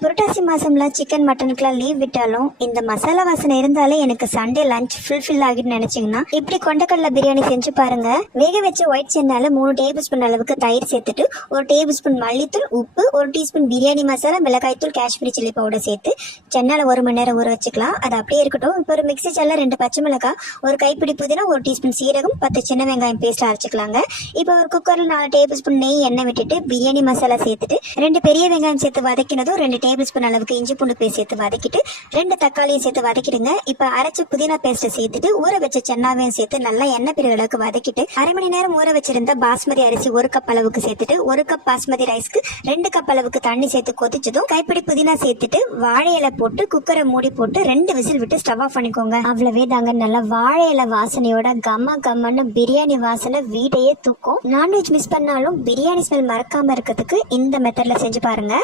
புரட்டாசி மாசம்ல chicken மட்டனுக்குலாம் leave விட்டாலும் இந்த மசாலா வாசனை இருந்தாலே எனக்கு சண்டே லஞ்ச் ஃபுல்ஃபில் ஆகிட்டு நினைச்சீங்கன்னா இப்படி கொண்டக்கடலை பிரியாணி செஞ்சு பாருங்க. வேக வச்ச ஒயிட் சென்னால 3 டேபிள் ஸ்பூன் அளவுக்கு தயிர் சேர்த்துட்டு 1 டேபிள் ஸ்பூன் மல்லித்தூள், உப்பு, 1 டீஸ்பூன் பிரியாணி மசாலா, மிளகாய்த்தூள், காஷ்மீரி சில்லி பவுடர் சேர்த்து சென்னால 1 மணி நேரம் ஊற வச்சுக்கலாம். அது அப்படியே இருக்கட்டும். இப்போ ஒரு மிக்ஸி ஜார்ல 2 பச்சை மிளகாய், ஒரு கைப்பிடி புதினா, 1 டீஸ்பூன் சீரகம், 10 சின்ன வெங்காயம் பேஸ்ட் அரைச்சிக்கலாங்க. இப்போ ஒரு குக்கர்ல 4 டேபிள் ஸ்பூன் நெய் எண்ணெய் விட்டுட்டு பிரியாணி மசாலா சேர்த்துட்டு 2 பெரிய வெங்காயம் சேர்த்து வதக்கினதும் 2 டேபிள் ஸ்பூன் அளவுக்கு இஞ்சி பூண்டு பேஸ்ட் சேர்த்து வதக்கிட்டு 2 தக்காளியும் சேர்த்து வதக்கிடுங்க. இப்ப அரைச்ச புதினா பேஸ்ட் சேர்த்துட்டு ஊற வச்ச சென்னாவையும் சேர்த்து நல்லா எண்ணெய் பிரிவு அளவுக்கு வதக்கிட்டு 1/2 மணி நேரம் ஊற வச்சிருந்த பாஸ்மதி அரிசி 1 கப் அளவுக்கு சேர்த்துட்டு 1 கப் பாஸ்மதி ரைஸ்க்கு 2 கப் அளவுக்கு தண்ணி சேர்த்து கொதிச்சதும் கைப்பிடி புதினா சேர்த்துட்டு வாழை இலை போட்டு குக்கரை மூடி போட்டு 2 விசில் விட்டு ஸ்டவ் ஆஃப் பண்ணிக்கோங்க. அவ்வளவே தாங்க. நல்லா வாழை இலை வாசனையோட கம்மன்னு பிரியாணி வாசனை வீட்டையே தூக்கும். நான்வெஜ் மிஸ் பண்ணாலும் பிரியாணி ஸ்மெல் மறக்காம இருக்கிறதுக்கு இந்த மெத்தட்ல செஞ்சு பாருங்க.